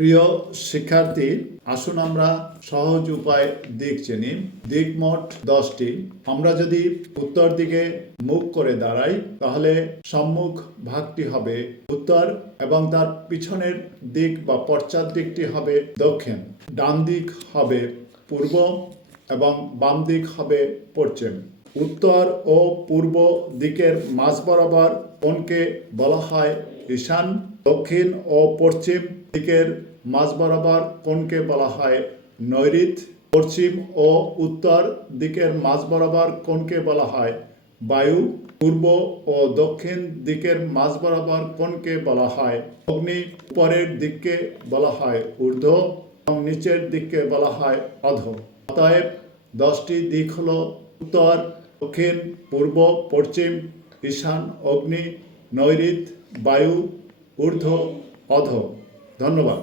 প্রিয় শিক্ষার্থী, আসুন আমরা সহজ উপায় দিক চিনি। দিক মোট দশটি। আমরা যদি উত্তর দিকে মুখ করে দাঁড়াই, তাহলে সম্মুখ ভাগটি হবে উত্তর এবং তার পিছনের দিক বা পশ্চাৎ দিকটি হবে দক্ষিণ। ডান দিক হবে পূর্ব এবং বাম দিক হবে পশ্চিম। উত্তর ও পূর্ব দিকের মাঝ বরাবর কোনকে বলা হয় ঈশান। দক্ষিণ ও পশ্চিম দিকের মাঝ বরাবর কোনকে বলা হয় নৈরিত, পশ্চিম ও উত্তর দিকের মাঝ বরাবর কোনকে বলা হয় বায়ু, পূর্ব ও দক্ষিণ দিকের মাঝ বরাবর কোনকে বলা হয় অগ্নি, উপরের দিককে বলা হয় ঊর্ধ্ব এবং নিচের দিককে বলা হয় অধ। অতএব দশটি দিক হল উত্তর, দক্ষিণ, পূর্ব, পশ্চিম, ঈশান, অগ্নি, নৈরিত, বায়ু, ঊর্ধ্ব, অধ। ধন্যবাদ।